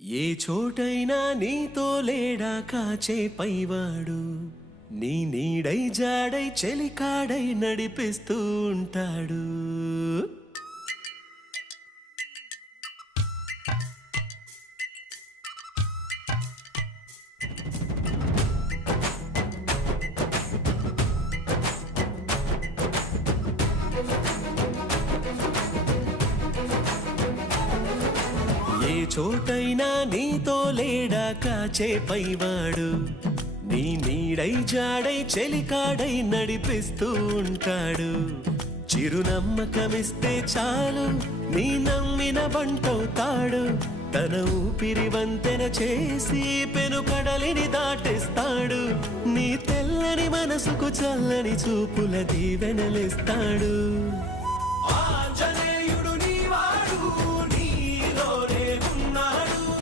ఏ చోటైనా నీతో లేడా కాచే పైవాడు, నీ నీడై జాడై చెలికాడై నడిపిస్తూ ఉంటాడు. ఏ చోటైనా నీతో లేడా కాచే పైవాడు, నీ నీడై జాడై చెలికాడై నడిపిస్తూ ఉంటాడు. చిరునమ్మకమిస్తే చాలు నీ నమ్మిన బంటవుతాడు. తన ఊపిరి వంతెన చేసి పెను కడలిని దాటిస్తాడు. నీ తెల్లని మనసుకు చల్లని చూపుల దీవెనలిస్తాడు.